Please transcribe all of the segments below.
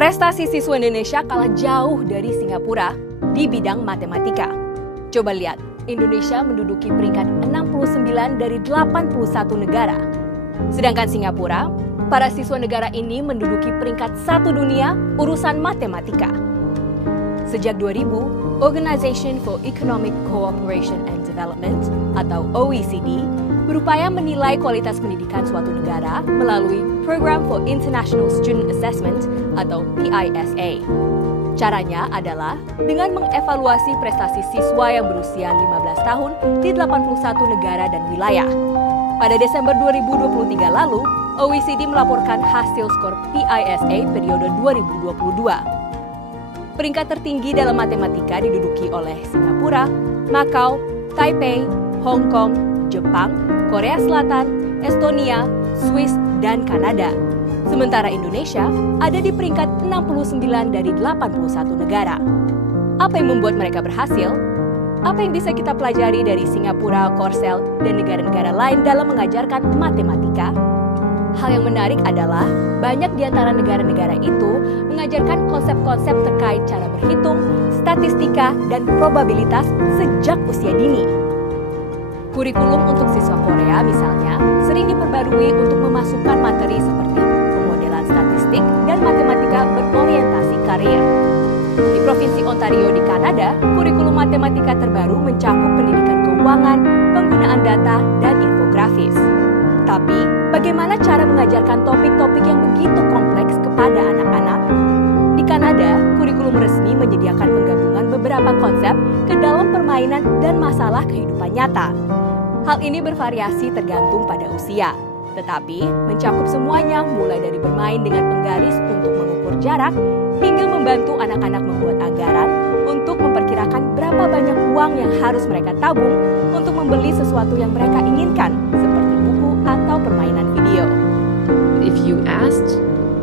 Prestasi siswa Indonesia kalah jauh dari Singapura di bidang matematika. Coba lihat, Indonesia menduduki peringkat 69 dari 81 negara. Sedangkan Singapura, para siswa negara ini menduduki peringkat 1 dunia urusan matematika. Sejak 2000, Organization for Economic Cooperation and Development atau OECD berupaya menilai kualitas pendidikan suatu negara melalui Program for International Student Assessment atau PISA. Caranya adalah dengan mengevaluasi prestasi siswa yang berusia 15 tahun di 81 negara dan wilayah. Pada Desember 2023 lalu, OECD melaporkan hasil skor PISA periode 2022. Peringkat tertinggi dalam matematika diduduki oleh Singapura, Macau, Taipei, Hong Kong, Jepang, Korea Selatan, Estonia, Swiss, dan Kanada. Sementara Indonesia ada di peringkat 69 dari 81 negara. Apa yang membuat mereka berhasil? Apa yang bisa kita pelajari dari Singapura, Korsel, dan negara-negara lain dalam mengajarkan matematika? Hal yang menarik adalah banyak di antara negara-negara itu mengajarkan konsep-konsep terkait cara berhitung, statistika, dan probabilitas sejak usia dini. Kurikulum untuk siswa Korea misalnya sering diperbarui untuk memasukkan materi seperti pemodelan statistik dan matematika berorientasi karir. Di Provinsi Ontario di Kanada, kurikulum matematika terbaru mencakup pendidikan keuangan, penggunaan data, dan infografis. Tapi, bagaimana cara mengajarkan topik-topik yang begitu kompleks kepada anak-anak? Di Kanada, kurikulum resmi menyediakan penggabungan beberapa konsep ke dalam permainan dan masalah kehidupan nyata. Hal ini bervariasi tergantung pada usia, tetapi mencakup semuanya mulai dari bermain dengan penggaris untuk mengukur jarak hingga membantu anak-anak membuat anggaran untuk memperkirakan berapa banyak uang yang harus mereka tabung untuk membeli sesuatu yang mereka inginkan, seperti buku atau permainan video. If you asked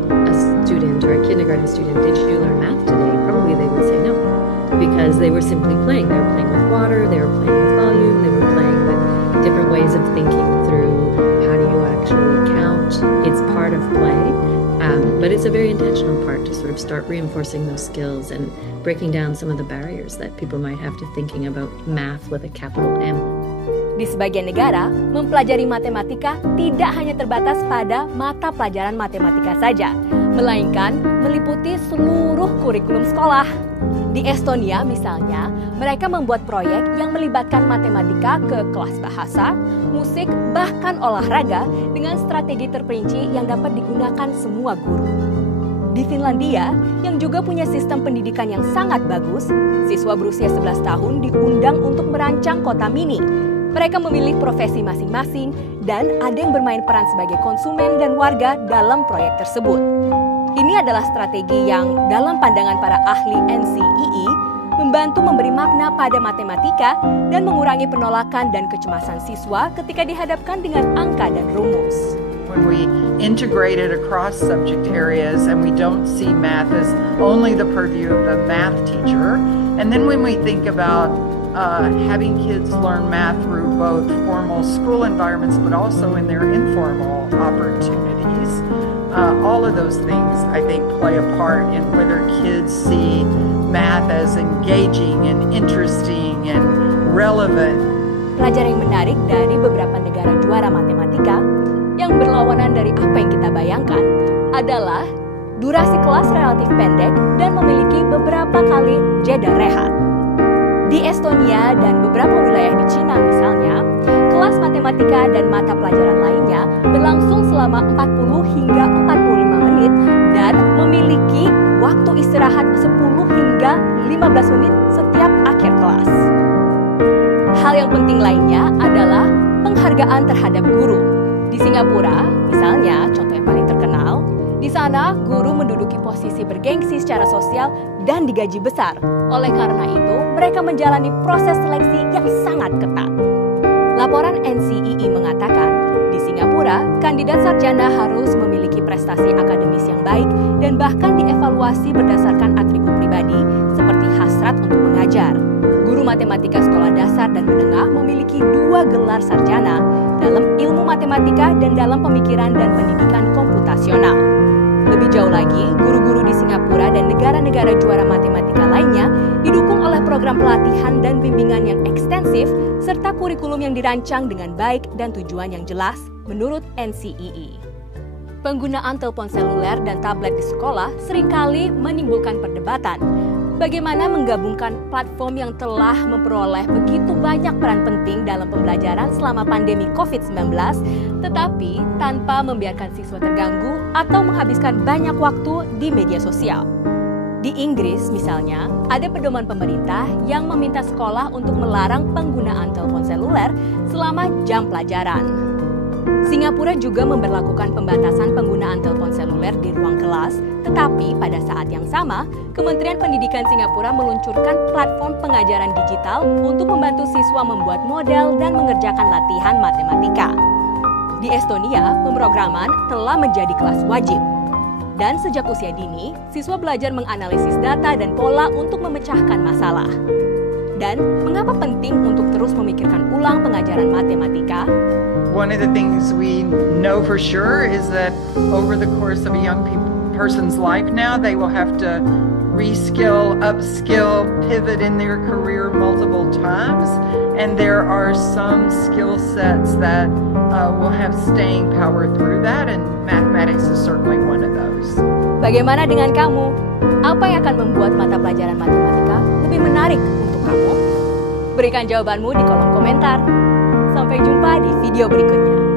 a student or a kindergarten student, did you learn math today? Probably they would say no, because they were simply playing. They were playing with water, they were playing with volume, they were playing with different ways of thinking through how do you actually count. It's part of play, but it's a very intentional part to sort of start reinforcing those skills and breaking down some of the barriers that people might have to thinking about math with a capital M. Di sebagian negara, mempelajari matematika tidak hanya terbatas pada mata pelajaran matematika saja, melainkan meliputi seluruh kurikulum sekolah. Di Estonia misalnya, mereka membuat proyek yang melibatkan matematika ke kelas bahasa, musik, bahkan olahraga dengan strategi terperinci yang dapat digunakan semua guru. Di Finlandia, yang juga punya sistem pendidikan yang sangat bagus, siswa berusia 11 tahun diundang untuk merancang kota mini. Mereka memilih profesi masing-masing dan ada yang bermain peran sebagai konsumen dan warga dalam proyek tersebut. Ini adalah strategi yang dalam pandangan para ahli NCEE membantu memberi makna pada matematika dan mengurangi penolakan dan kecemasan siswa ketika dihadapkan dengan angka dan rumus. When we integrate it across subject areas and we don't see math as only the purview of the math teacher, and then when we think about having kids learn math through both formal school environments but also in their informal opportunities, all of those things I think play a part in whether kids see math as engaging and interesting and relevant. Pelajaran yang menarik dari beberapa negara juara matematika yang berlawanan dari apa yang kita bayangkan adalah durasi kelas relatif pendek dan memiliki beberapa kali jeda rehat. Di Estonia dan beberapa wilayah di Cina misalnya, kelas matematika dan mata pelajaran lainnya berlangsung selama 40 hingga 45 menit dan memiliki waktu istirahat 10 hingga 15 menit setiap akhir kelas. Hal yang penting lainnya adalah penghargaan terhadap guru. Di Singapura, misalnya, contoh yang paling terkenal, di sana guru menduduki posisi bergengsi secara sosial dan digaji besar. Oleh karena itu, mereka menjalani proses seleksi yang sangat ketat. Laporan NCEE mengatakan, di Singapura, kandidat sarjana harus memiliki prestasi akademis yang baik dan bahkan dievaluasi berdasarkan atribut pribadi seperti hasrat untuk mengajar. Guru matematika sekolah dasar dan menengah memiliki 2 gelar sarjana dalam ilmu matematika dan dalam pemikiran dan pendidikan komputasional. Lebih jauh lagi, guru-guru di Singapura program pelatihan dan bimbingan yang ekstensif, serta kurikulum yang dirancang dengan baik dan tujuan yang jelas menurut NCEE. Penggunaan telepon seluler dan tablet di sekolah seringkali menimbulkan perdebatan. Bagaimana menggabungkan platform yang telah memperoleh begitu banyak peran penting dalam pembelajaran selama pandemi COVID-19, tetapi tanpa membiarkan siswa terganggu atau menghabiskan banyak waktu di media sosial. Di Inggris misalnya, ada pedoman pemerintah yang meminta sekolah untuk melarang penggunaan telepon seluler selama jam pelajaran. Singapura juga memberlakukan pembatasan penggunaan telepon seluler di ruang kelas, tetapi pada saat yang sama, Kementerian Pendidikan Singapura meluncurkan platform pengajaran digital untuk membantu siswa membuat model dan mengerjakan latihan matematika. Di Estonia, pemrograman telah menjadi kelas wajib. Dan sejak usia dini, siswa belajar menganalisis data dan pola untuk memecahkan masalah. Dan mengapa penting untuk terus memikirkan ulang pengajaran matematika? One of the things we know for sure is that over the course of a young person's life now, they will have to reskill, upskill, pivot in their career multiple times. And there are some skill sets that will have staying power through that, and mathematics is certainly one of those. Bagaimana dengan kamu? Apa yang akan membuat mata pelajaran matematika lebih menarik untuk kamu? Berikan jawabanmu di kolom komentar. Sampai jumpa di video berikutnya.